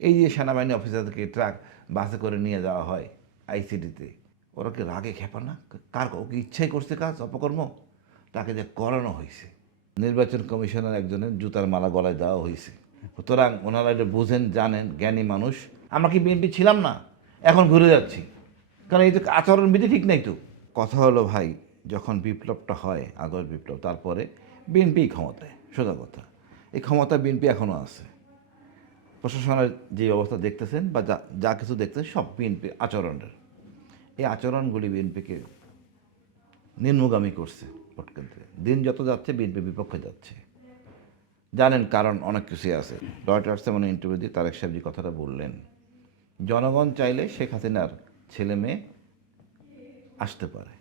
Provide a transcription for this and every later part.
এই যে সেনাবাহিনী অফিসারদেরকে ট্রাক বাসে করে নিয়ে যাওয়া হয় আইসিডিতে, ওরা কি রাগে খেপা না? কার ও কি ইচ্ছাই করছে কাজ অপকর্ম? তাকে যে করানো হয়েছে, নির্বাচন কমিশনের একজনের জুতার মালা গলায় দেওয়া হয়েছে। সুতরাং ওনারা এটা বুঝেন, জানেন, জ্ঞানী মানুষ। আমরা কি বিএনপি ছিলাম না? এখন ঘুরে যাচ্ছি, কারণ এই তো আচরণবিধি ঠিক নাই তো। কথা হলো ভাই, যখন বিপ্লবটা হয়, আগস্ট বিপ্লব, তারপরে বিএনপি ক্ষমতায়, সোজা কথা। এই ক্ষমতা বিএনপি এখনও আছে। প্রশাসনের যে অবস্থা দেখতেছেন বা যা যা কিছু দেখতেছেন সব বিএনপির আচরণের। এই আচরণগুলি বিএনপিকে নিম্নগামী করছে ভোট কেন্দ্রে। দিন যত যাচ্ছে বিএনপি বিপক্ষে যাচ্ছে। জানেন কারণ অনেক কিছুই আছে। রয়টার্সে মানে ইন্টারভিউ দিয়ে তারেক সাহেব যে কথাটা বললেন, জনগণ চাইলে শেখ হাসিনার ছেলে মেয়ে আসতে পারে।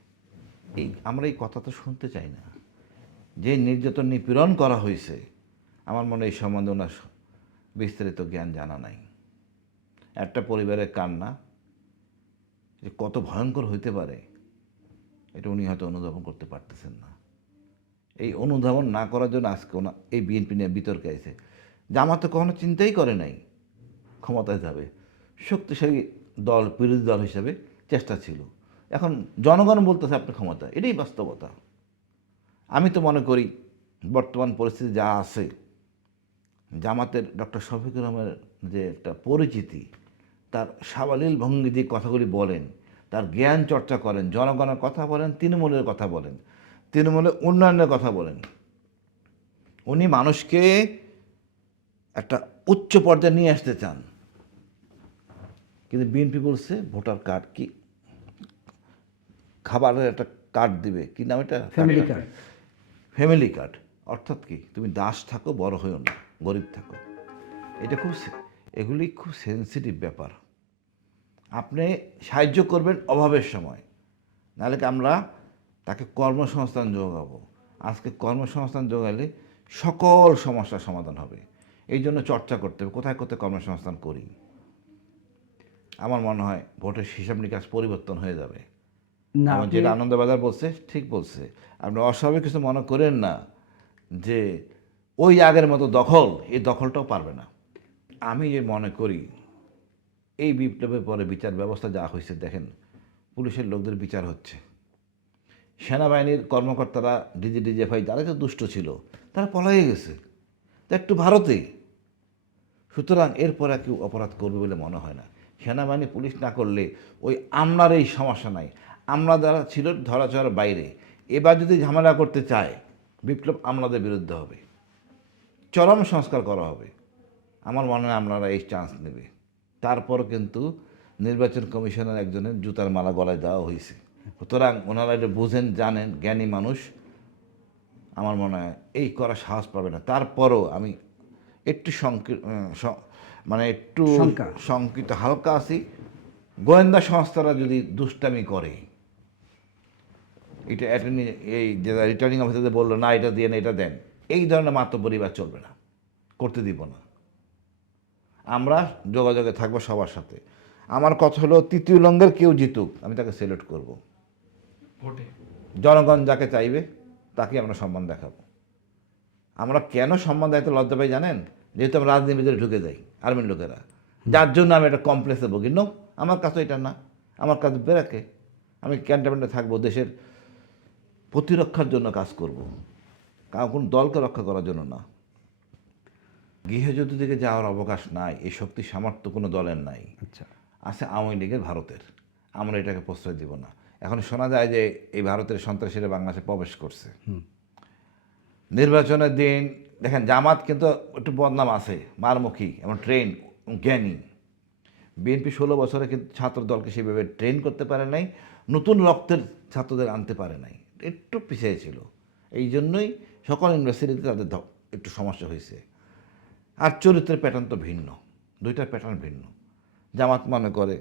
আমরা এই কথা তো শুনতে চাই না। যে নির্যাতন নিপীড়ন করা হয়েছে, আমার মনে হয় এই সম্বন্ধে ওনার বিস্তারিত জ্ঞান জানা নাই। একটা পরিবারের কান্না যে কত ভয়ঙ্কর হইতে পারে, এটা উনি হয়তো অনুধাবন করতে পারতেছেন না। এই অনুধাবন না করার জন্য আজকে ওনা এই বিএনপি নিয়ে বিতর্কে আছে। জামাত তো কখনো চিন্তাই করে নাই ক্ষমতায় যাবে। শক্তিশালী দল, বিরোধী দল হিসেবে চেষ্টা ছিল। এখন জনগণ বলতেছে আপনি ক্ষমতা, এটাই বাস্তবতা। আমি তো মনে করি বর্তমান পরিস্থিতি যা আছে, জামাতের ডক্টর শফিকুর রহমানের যে একটা পরিচিতি, তার সাবলীল ভঙ্গি যে কথাগুলি বলেন, তার জ্ঞান চর্চা করেন, জনগণের কথা বলেন, তৃণমূলের কথা বলেন, তৃণমূলের উন্নয়নের কথা বলেন। উনি মানুষকে একটা উচ্চ পর্যায়ে নিয়ে আসতে চান। কিন্তু বিএনপি বলছে ভোটার কার্ড কি, খাবারের একটা কার্ড দিবে, কি নাম এটা, ফ্যামিলি কার্ড। Family card. অর্থাৎ কি, তুমি দাস থাকো, বড় হইও না, গরিব থাকো। এটা এগুলি খুব সেন্সিটিভ ব্যাপার। আপনি সাহায্য করবেন অভাবের সময়, নাহলে কি আমরা তাকে কর্মসংস্থান যোগাবো। আজকে কর্মসংস্থান যোগালে সকল সমস্যার সমাধান হবে। এই জন্য চর্চা করতে হবে কোথায় কোথায় কর্মসংস্থান করি। আমার মনে হয় ভোটের হিসাব নিকাশ পরিবর্তন হয়ে যাবে। না, আমার যেটা আনন্দবাজার বলছে ঠিক বলছে। আপনি অস্বাভাবিক কিছু মনে করেন না যে ওই আগের মতো দখল, এই দখলটাও পারবে না। আমি যে মনে করি এই বিপ্লবের পরে বিচার ব্যবস্থা যা হয়েছে, দেখেন পুলিশের লোকদের বিচার হচ্ছে, সেনাবাহিনীর কর্মকর্তারা ডিজিএফআই যারা তো দুষ্ট ছিল তারা পলাইয়ে গেছে, তা একটু ভারতে। সুতরাং এরপর আর কেউ অপরাধ করবে বলে মনে হয় না। সেনাবাহিনী পুলিশ না করলে ওই আমলার এই সমস্যা নাই। আমলা যারা ছিল ধরাছোঁয়ার বাইরে, এবার যদি ঝামেলা করতে চায় বিপ্লব আমলাদের বিরুদ্ধে হবে, চরম সংস্কার করা হবে। আমার মনে হয় আমলারা এই চান্স নেবে। তারপর কিন্তু নির্বাচন কমিশনের একজনের জুতার মালা গলায় দেওয়া হয়েছে। সুতরাং ওনারা এটা বুঝেন, জানেন, জ্ঞানী মানুষ। আমার মনে হয় এই করা সাহস পাবে না। তারপরও আমি একটু মানে একটু শঙ্কা। শঙ্কিত হালকা আছি। গোয়েন্দা সংস্থারা যদি দুষ্টামি করে, এটা অ্যাটর্নি, এই যে রিটার্নিং অফিসারদের বললো না এটা দিয়ে না এটা দেন, এই ধরনের মাতব্বরিবাদ চলবে না, করতে দিব না। আমরা যোগাযোগে থাকবো সবার সাথে। আমার কথা হলো তৃতীয় লঙ্গের কেউ জিতুক, আমি তাকে সেলুট করব। ভোটে জনগণ যাকে চাইবে তাকে আমরা সম্মান দেখাবো। আমরা কেন সম্মান দেখাতে লজ্জা পাই জানেন? যেহেতু আমরা রাজনীতির ভিতরে ঢুকে যাই, আর্মির লোকেরা, যার জন্য আমি একটা কমপ্লেক্সে ভুগি। নো, আমার কাছে এটা না। আমার কাছে বেরাকে, আমি ক্যান্টনমেন্টে থাকবো, দেশের প্রতিরক্ষার জন্য কাজ করব, কারণ কোন দলকে রক্ষা করার জন্য না। গৃহযুদ্ধ থেকে যাওয়ার অবকাশ নাই, এই শক্তি সামর্থ্য কোনো দলের নাই। আচ্ছা, আছে আওয়ামী লীগের, ভারতের। আমরা এটাকে প্রশ্রয় দিব না। এখন শোনা যায় যে এই ভারতের সন্ত্রাসীরা বাংলাদেশে প্রবেশ করছে। নির্বাচনের দিন দেখেন জামাত কিন্তু একটু বদনাম আছে, মারমুখী এবং ট্রেন জ্ঞানী। বিএনপি 16 বছরে কিন্তু ছাত্র দলকে সেভাবে ট্রেন করতে পারে নাই, নতুন রক্তের ছাত্রদের আনতে পারে নাই, একটু পিছিয়ে ছিল। এই জন্যই সকল ইউনিভার্সিটিতে তাদের একটু সমস্যা হয়েছে। আর চরিত্রের প্যাটার্ন তো ভিন্ন, দুইটার প্যাটার্ন ভিন্ন। জামাত মনে করে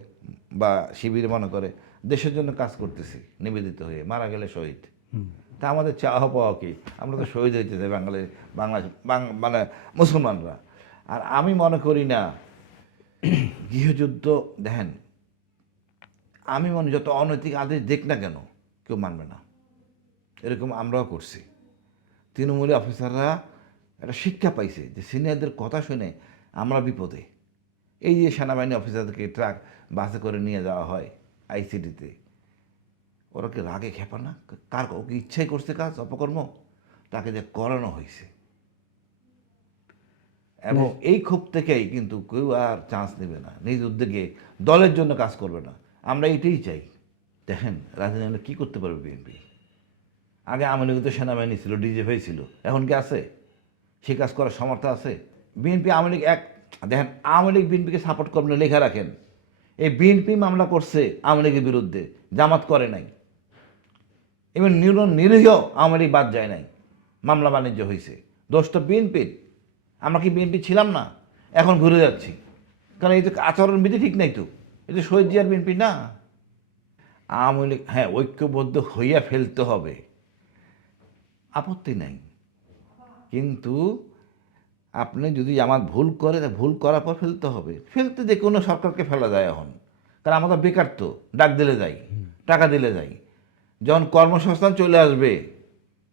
বা শিবির মনে করে দেশের জন্য কাজ করতেছি নিবেদিত হয়ে, মারা গেলে শহীদ। তা আমাদের চাওয়া পাওয়া কি? আমরা তো শহীদ হইতে চাই বাংলাদেশ মানে মুসলমানরা। আর আমি মনে করি না গৃহযুদ্ধ, দেখেন আমি মনে যত অনৈতিক আদেশ দেখ না কেন কেউ মানবে না। এরকম আমরাও করছি। তৃণমূলী অফিসাররা একটা শিক্ষা পাইছে যে সিনিয়রদের কথা শুনে আমরা বিপদে, এই যে সেনাবাহিনী অফিসারদেরকে ট্রাক বাসে করে নিয়ে যাওয়া হয় আইসিডিতে, ওরা কি রাগে খেপা না? কার ও কি ইচ্ছাই করছে কাজ অপকর্ম? তাকে যে করানো হয়েছে, এবং এই ক্ষোভ থেকেই কিন্তু কেউ আর চান্স নেবে না, নিজ উদ্যোগে দলের জন্য কাজ করবে না। আমরা এটাই চাই। দেখেন রাজনীতি কী করতে পারবে বিএনপি? আগে আওয়ামী লীগ তো সেনাবাহিনী ছিল, ডিজিএফআই ছিল, এখন কি আছে? সে কাজ করার সামর্থ্য আছে? বিএনপি আওয়ামী লীগ এক, দেখেন আওয়ামী লীগ বিএনপিকে সাপোর্ট করবে না লেখা রাখেন। এই বিএনপি মামলা করছে আওয়ামী লীগের বিরুদ্ধে, জামাত করে নাই। এবং নিরীহ আওয়ামী লীগ বাদ যায় নাই, মামলা বাণিজ্য হয়েছে, দোষ তো বিএনপির। আমরা কি বিএনপি ছিলাম না? এখন ঘুরে যাচ্ছি, কারণ এই তো আচরণবিধি ঠিক নাই তো, এই তো শহীদ জিয়ার বিএনপি না। আওয়ামী লীগ হ্যাঁ ঐক্যবদ্ধ হইয়া ফেলতে হবে, আপত্তি নাই, কিন্তু আপনি যদি আমার ভুল করে, ভুল করার পর ফেলতে হবে। ফেলতে যে কোনো সরকারকে ফেলা যায় এখন, কারণ আমাদের বেকার তো, ডাক দিলে যাই, টাকা দিলে যাই। যখন কর্মসংস্থান চলে আসবে,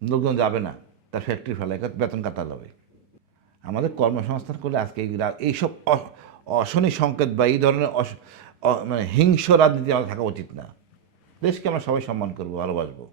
লোকজন যাবে না, তার ফ্যাক্টরি ফেলায় বেতন কাটা যাবে। আমাদের কর্মসংস্থান করলে আজকে এইসব অশনি সংকেত বা এই ধরনের মানে হিংস্র রাজনীতি আমাদের থাকা উচিত না। দেশকে আমরা সবাই সম্মান করবো, ভালোবাসবো।